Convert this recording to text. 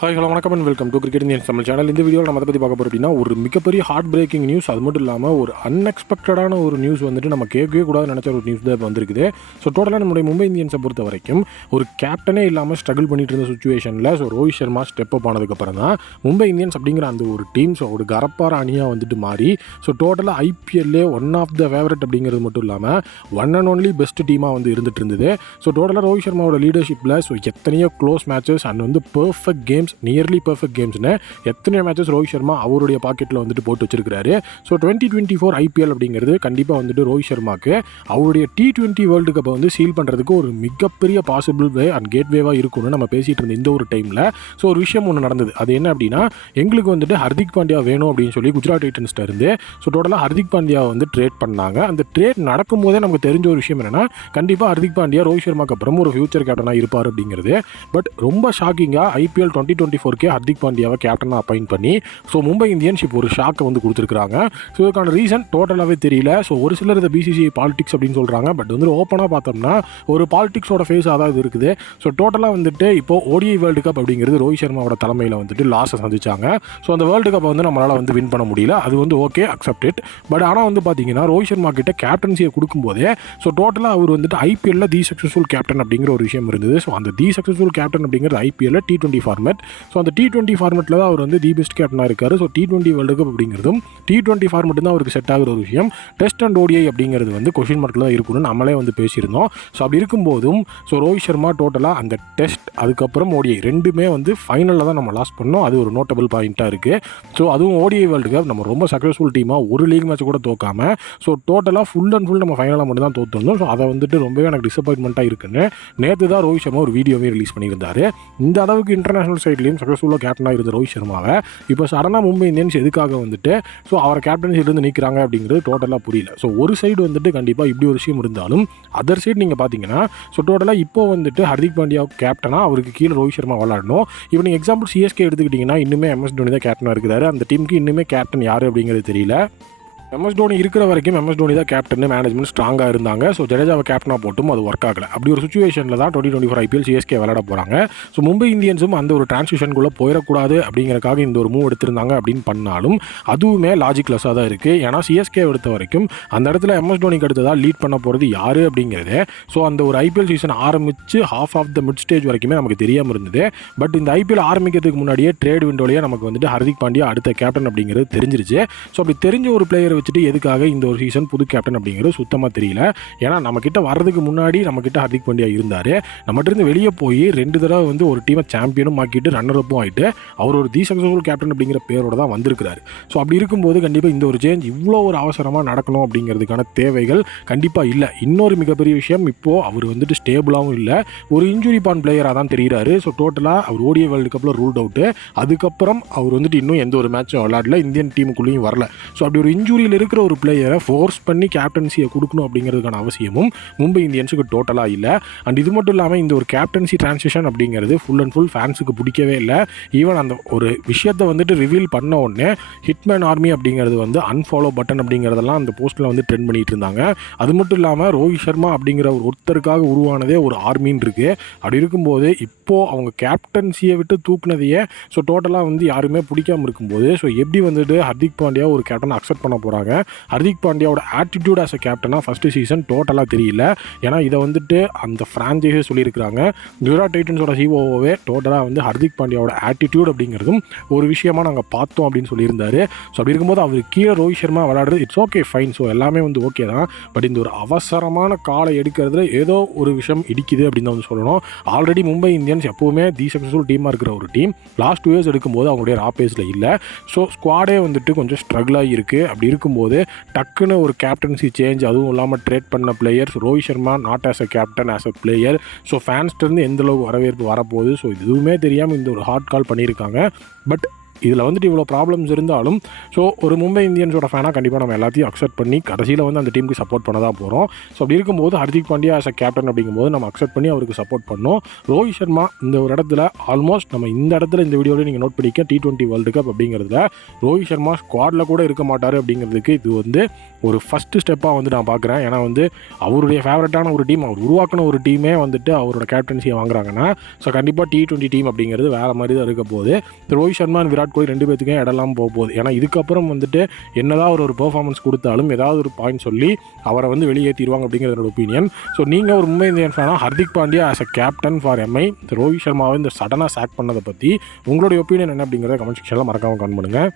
Hi hello வணக்கம் and welcome to cricket Indians Tamil channel. இந்த வீடியோவில் நம்ம அதை பற்றி பார்க்க போகிறோம் அப்படின்னா ஒரு மிகப்பெரிய ஹார்ட் பிரேக்கிங் நியூஸ். அது மட்டும் இல்லாமல் ஒரு அன்எக்ஸ்பெக்டடான ஒரு நியூஸ் வந்துட்டு நம்ம கேட்கவே கூடாது நினச்ச ஒரு நியூஸ் தான் இப்போ வந்திருக்குது. ஸோ டோட்டலாக நம்முடைய மும்பை இந்தியன்ஸை பொறுத்த வரைக்கும் ஒரு கேப்டனே இல்லாமல் ஸ்ட்ரகிள் பண்ணிட்டு இருந்த சுச்சுவேஷனில் so Rohit Sharma step up ஆனதுக்கப்புறம் தான் மும்பை இந்தியன்ஸ் அப்படிங்கிற அந்த ஒரு டீம் ஸோ ஒரு கரப்பார அணியாக வந்துட்டு மாறி ஸோ டோட்டலாக ஐபிஎல்லே ஒன் ஆஃப் த ஃபேவரட் அப்படிங்கிறது மட்டும் இல்லாமல் ஒன் அண்ட் ஒன்லி பெஸ்ட் டீமாக வந்து இருந்துட்டு இருந்தது. ஸோ டோட்டலாக ரோஹித் சர்மாவோட லீடர்ஷிப்பில் ஸோ எத்தனையோ க்ளோஸ் மேட்சஸ் அண்ட் வந்து பர்ஃபெக்ட் கேம்ஸ், நியர்லி பர்ஃபெக்ட் கேம்ஸ்னு எத்தனை மேட்சஸ் ரோஹித் சர்மா அவருடைய பாக்கெட்டில் வந்துட்டு போட்டு வச்சிருக்காரு. ஸோ 2024 ஐபிஎல் அப்படிங்கிறது கண்டிப்பாக வந்துட்டு ரோஹித் சர்மாக்கு அவருடைய T20 வேர்ல்டு கப்பை வந்து சீல் பண்ணுறதுக்கு ஒரு மிகப்பெரிய பாசிபிள் வே அண்ட் கேட்வேவாக இருக்கும்னு நம்ம பேசிகிட்டு இருந்த இந்த ஒரு டைமில் ஸோ ஒரு விஷயம் ஒன்று நடந்தது. அது என்ன அப்படின்னா, எங்களுக்கு வந்துட்டு ஹர்திக் பாண்டியா வேணும் அப்படின்னு சொல்லி குஜராத் டைட்டன்ஸ்ட்ட இருந்து ஸோ டோட்டலாக ஹர்திக் பாண்டியாவை வந்து ட்ரேட் பண்ணாங்க. அந்த ட்ரேட் நடக்கும்போதே நமக்கு தெரிஞ்ச ஒரு விஷயம் என்னென்னா, கண்டிப்பாக ஹர்திக் பாண்டியா ரோஹித் சர்மாக்கு அப்புறம் ஒரு ஃபியூச்சர் கேப்டனாக இருப்பார் அப்படிங்கிறது. பட் ரொம்ப ஷாக்கிங்காக ஐபிஎல் 2024 ஹர்திக் பாண்டியாவை கேப்டனாக அப்பாயிண்ட் பண்ணி ஸோ மும்பை இந்தியன்ஸ் இப்போ ஒரு ஷாக்கை வந்து கொடுத்துருக்காங்க. ஸோ இதுக்கான ரீசன் டோட்டலாகவே தெரியல. ஸோ ஒரு சிலர் இதை பிசிசிஐ பாலிடிக்ஸ் அப்படின்னு சொல்கிறாங்க. பட் வந்து ஓப்பனாக பார்த்தோம்னா ஒரு பாலிடிக்ஸோட ஃபேஸாக தான் இது இருக்குது. ஸோ டோட்டலாக வந்துட்டு இப்போ ஓடிஐ வேர்ல்டு கப் அப்படிங்கிறது ரோஹித் சர்மாவோட தலைமையில் வந்துட்டு லாஸை சந்திச்சாங்க. ஸோ அந்த வேர்ல்டு கப்பை வந்து நம்மளால் வந்து வின் பண்ண முடியல. அது வந்து ஓகே, அக்செப்ட் இட். பட் ஆனால் வந்து பார்த்தீங்கன்னா ரோஹித் சர்மா கிட்ட கேப்டன்சியை கொடுக்கும்போதே ஸோ டோட்டலாக அவர் வந்துட்டு ஐபிஎல்ல தி சக்ஸஸ்ஃபுல் கேப்டன் அப்படிங்கிற ஒரு விஷயம் இருந்தது. ஸோ அந்த தி சக்ஸஸ்ஃபுல் கேப்டன் அப்படிங்கிறது ஐபிஎல்ல T20 ஃபார்மேட். ஸோ அந்த T20 ஃபார்மேட்டில் தான் அவர் வந்து தி பெஸ்ட் கேப்டனாக இருக்கார். ஸோ T20 வேர்ல்டு கப் அப்படிங்கிறதும் T20 ஃபார்மேட் தான் அவருக்கு செட் ஆகிற ஒரு விஷயம். டெஸ்ட் அண்ட் ஓடிஐ அப்படிங்கிறது வந்து கொஷின் மார்க்கில் தான் இருக்குன்னு நம்மளே வந்து பேசியிருந்தோம். ஸோ அப்படி இருக்கும்போதும் ஸோ ரோஹித் சர்மா டோட்டலாக அந்த டெஸ்ட் அதுக்கப்புறம் ஓடிஐ ரெண்டுமே வந்து ஃபைனலில் தான் நம்ம லாஸ் பண்ணோம். அது ஒரு நோட்டபிள் பாயிண்ட்டாக இருக்குது. ஸோ அதுவும் ஓடிஐ வேர்ல்டு கப் நம்ம ரொம்ப சக்ஸஸ்ஃபுல் டீமாக ஒரு லீக் மேட்ச் கூட தோக்காமல் ஸோ டோட்டலாக ஃபுல் அண்ட் ஃபுல் நம்ம ஃபைனலாக மட்டும் தான் தோற்றுருந்தோம். ஸோ அதை வந்துட்டு ரொம்பவே எனக்கு டிசப்பாயின்மெண்ட்டாக இருக்குன்னு நேற்று தான் ரோஹித் சர்மா ஒரு வீடியோவே ரிலீஸ் பண்ணியிருந்தார். இந்த அளவுக்கு இன்டர்நேஷனல் சைட்லேயும் சக்ஸஸ்ஃபுல்லாக கேப்டனாக இருந்த ரோஹித் சர்மாவை இப்போ சடனாக மும்பை இந்தியன்ஸ் எதுக்காக வந்துட்டு ஸோ அவரை கேப்டன்சிலிருந்து நீக்கிறாங்க அப்படிங்கிறது டோட்டலாக புரியல. ஸோ ஒரு சைடு வந்துட்டு கண்டிப்பாக இப்படி ஒரு விஷயம் இருந்தாலும் அதர் சைடு நீங்கள் பார்த்தீங்கன்னா ஸோ டோட்டலாக இப்போ வந்துட்டு ஹர்திக் பாண்டியா கேப்டனாக அவருக்கு கீழே ரோஹித் சர்மா விளாடணும். இப்போ நீங்கள் எக்ஸாம்பிள் சிஎஸ்கே எடுத்துக்கிட்டிங்கன்னா இன்னுமே MS தோனி தான் கேப்டனாக இருக்கிறாரு. அந்த டீமுக்கு இன்னுமே கேப்டன் யார் அப்படிங்கிறது தெரியல. MS தோனி இருக்கிற வரைக்கும் MS தோனி தான் கேப்டன், மேனேஜ்மெண்ட் ஸ்ட்ராங்காக இருந்தாங்க. ஸோ ஜடேஜாவை கேப்டனாக போட்டும் அது ஒர்க் ஆகலை. அப்படி ஒரு சுச்சுவேஷனில் தான் 2024 ஐபிஎல் சிஎஸ்கே விளையாட போகிறாங்க. ஸோ மும்பை இந்தியன்ஸும் அந்த ஒரு டிரான்சிஷனுக்குள்ளே போயிடக்கூடாது அப்படிங்கிறக்காக இந்த ஒரு மூவ் எடுத்திருந்தாங்க அப்படின்னு பண்ணாலும் அதுவுமே லாஜிக்லெஸ்ஸாக தான் இருக்குது. ஏன்னா சிஎஸ்கே எடுத்த வரைக்கும் அந்த இடத்துல MS தோனிக்கு அடுத்ததாக லீட் பண்ண போகிறது யார் அப்படிங்கிறது ஸோ அந்த ஒரு ஐபிஎல் சீசன் ஆரம்பித்து half of the mid stage வரைக்குமே நமக்கு தெரியாமல் இருந்தது. பட் இந்த ஐபிஎல் ஆரம்பிக்கிறதுக்கு முன்னாடியே ட்ரேட் விண்டோலேயே நமக்கு வந்துட்டு ஹர்திக் பாண்டியா அடுத்த கேப்டன் அப்படிங்கிறது தெரிஞ்சிருச்சு. ஸோ அப்படி தெரிஞ்ச ஒரு பிளேயரை வச்சுட்டு எதுக்காக இந்த ஒரு சீசன் புது கேப்டன் அப்படிங்கிறது சுத்தமாக தெரியல. ஏன்னா நம்மக்கிட்ட வர்றதுக்கு முன்னாடி நம்மக்கிட்ட ஹர்திக் பாண்டியா இருந்தார். நம்மகிட்ட இருந்து வெளியே போய் 2 தடவை வந்து ஒரு டீமை சாம்பியனும் ஆக்கிட்டு ரன்னர் அப்பும் ஆகிட்டு அவர் ஒரு தி சக்ஸஸ்ஃபுல் கேப்டன் அப்படிங்கிற பேரோட தான் வந்திருக்கிறாரு. ஸோ அப்படி இருக்கும்போது கண்டிப்பாக இந்த ஒரு சேஞ்ச் இவ்வளோ ஒரு அவசரமாக நடக்கணும் அப்படிங்கிறதுக்கான தேவைகள் கண்டிப்பாக இல்லை. இன்னொரு மிகப்பெரிய விஷயம், இப்போது அவர் வந்துட்டு ஸ்டேபிளாகவும் இல்லை, ஒரு இன்ஜுரி பான் பிளேயராக தான் தெரிகிறாரு. ஸோ டோட்டலாக அவர் ஓடிஐ வேர்ல்டு கப்பில் ரூல்ட் அவுட்டு. அதுக்கப்புறம் அவர் வந்துட்டு இன்னும் எந்த ஒரு மேட்சும் விளையாடல, இந்தியன் டீமுக்குள்ளேயும் வரல. ஸோ அப்படி ஒரு இன்ஜுரியில் இருக்கிற ஒரு பிளேயரை ஃபோர்ஸ் பண்ணி கேப்டன்சியை கொடுக்கணும் அப்படிங்கிறதுக்கான அவசியமும் மும்பை இந்தியன்ஸுக்கு டோட்டலாக இல்லை. அண்ட் இது மட்டும் இல்லாமல் இந்த ஒரு கேப்டன்சி டிரான்சிஷன் அப்படிங்கிறது ஃபுல் அண்ட் ஃபுல் ஃபேன்ஸுக்கு பிடிக்கவே இல்லை. ஈவன் அந்த ஒரு விஷயத்தை வந்துட்டு ரிவீல் பண்ண உடனே ஹிட்மேன் ஆர்மி அப்படிங்கிறது வந்து அன்ஃபாலோ பட்டன் அப்படிங்கிறதெல்லாம் அந்த போஸ்ட்டில் வந்து ட்ரெண்ட் பண்ணிட்டு இருந்தாங்க. அது மட்டும் இல்லாமல் ரோஹித் சர்மா அப்படிங்கிற ஒரு ஒருத்தருக்காக உருவானதே ஒரு ஆர்மின்னு இருக்குது. அப்படி இருக்கும்போது இப்போது அவங்க கேப்டன்சியை விட்டு தூக்குனதையே ஸோ டோட்டலாக வந்து யாருமே பிடிக்காமல் இருக்கும்போது ஸோ எப்படி வந்துட்டு ஹர்திக் பாண்டியா ஒரு கேப்டன் அக்செப்ட் பண்ண போகிறாங்க. ஹர்திக் பாண்டியாவோட ஆட்டிடியூட் ஆஸ் அ கேப்டனாக ஃபஸ்ட்டு சீசன் டோட்டலாக தெரியல. ஏன்னா இதை வந்துட்டு அந்த ஃப்ரான்ச்சைஸே சொல்லியிருக்கிறாங்க. குஜராத் டைட்டன்ஸோட சிஓஓவே டோட்டலாக வந்து ஹர்திக் பாண்டியாவோட ஆட்டிடியூட் அப்படிங்கிறதும் ஒரு விஷயமா நாங்கள் பார்த்தோம் அப்படின்னு சொல்லியிருந்தாரு. ஸோ அப்படி இருக்கும்போது அவர் கீழே ரோஹித் சர்மா விளையாடுறது இட்ஸ் ஓகே, ஃபைன். ஸோ எல்லாமே வந்து ஓகே தான். பட் இந்த ஒரு அவசரமான காலை எடுக்கிறதுல ஏதோ ஒரு விஷயம் இடிக்குது அப்படின்னு தான் வந்து சொல்லணும். ஆல்ரெடி மும்பை இந்தியன்ஸ் எப்போவுமே தி சக்ஸஸ்ஃபுல் டீமாக இருக்கிற ஒரு டீம் லாஸ்ட் 2 இயர்ஸ் எடுக்கும்போது அவங்களுடைய ராப்பேஸில் இல்லை. ஸோ ஸ்குவாடே வந்துட்டு கொஞ்சம் ஸ்ட்ரகிளாக இருக்குது. அப்படி இருக்கும்போது டக்குன்னு ஒரு கேப்டன்சி சேஞ்ச், அதுவும் இல்லாமல் ட்ரேட் பண்ண players, Rohit Sharma not as a captain as a player. So ஃபேன்ஸ்டேருந்து எந்த அளவுக்கு வரவேற்பு வரப்போகுது ஸோ இதுவுமே தெரியாமல் இந்த ஒரு ஹார்ட் கால் பண்ணியிருக்காங்க. பட் இதில் வந்துட்டு இவ்வளோ ப்ராப்ளம்ஸ் இருந்தாலும் ஸோ ஒரு மும்பை இந்தியன்ஸோட ஃபேனாக கண்டிப்பாக நம்ம எல்லாத்தையும் அக்செப்ட் பண்ணி கடைசியில் வந்து அந்த டீமுக்கு சப்போர்ட் பண்ண தான் போகிறோம். ஸோ அப்படி இருக்கும்போது Hardik Pandya as a captain அப்படிங்கும்போது நம்ம அக்செப்ட் பண்ணி அவருக்கு சப்போர்ட் பண்ணோம். ரோஹித் சர்மா இந்த ஒரு இடத்துல ஆல்மோஸ்ட் நம்ம இந்த இடத்துல இந்த வீடியோவில் நீங்கள் நோட் பண்ணிக்க T20 வேர்ல்டு கப் அப்படிங்கிறதுல ரோஹித் சர்மா ஸ்குவாடில் கூட இருக்க மாட்டார் அப்படிங்கிறதுக்கு இது வந்து ஒரு ஃபஸ்ட்டு ஸ்டெப்பாக வந்து நான் பார்க்குறேன். ஏன்னா வந்து அவருடைய ஃபேவரட்டான ஒரு டீம், அவர் உருவாக்கின ஒரு டீமே வந்துட்டு அவரோட கேப்டன்சியை வாங்குறாங்கன்னா ஸோ கண்டிப்பாக T20 டீம் அப்படிங்கிறது வேறு மாதிரி தான் இருக்க போகுது. ரோஹித் சர்மா விராட் கோலி 2 பேத்துக்கும் இடம்லாம் போகுது. ஏன்னா இதுக்கப்புறம் வந்துட்டு என்னதான் ஒரு பெர்ஃபார்மன்ஸ் கொடுத்தாலும் ஏதாவது ஒரு பாயிண்ட் சொல்லி அவரை வந்து வெளியேற்றிடுவாங்க அப்படிங்கிறது என்னோட ஒப்பீனியன். ஸோ நீங்கள் ஒரு மும்பை இந்தியன்ஸ் ஃபேனாக Hardik Pandya as a captain for MI Rohit சர்மாவை இந்த சடனாக சாக் பண்ணதை பற்றி உங்களுடைய ஒப்பீனியன் என்ன அப்படிங்கிறத கமெண்ட் செக்ஷனில் மறக்காமல் கமெண்ட் பண்ணுங்கள்.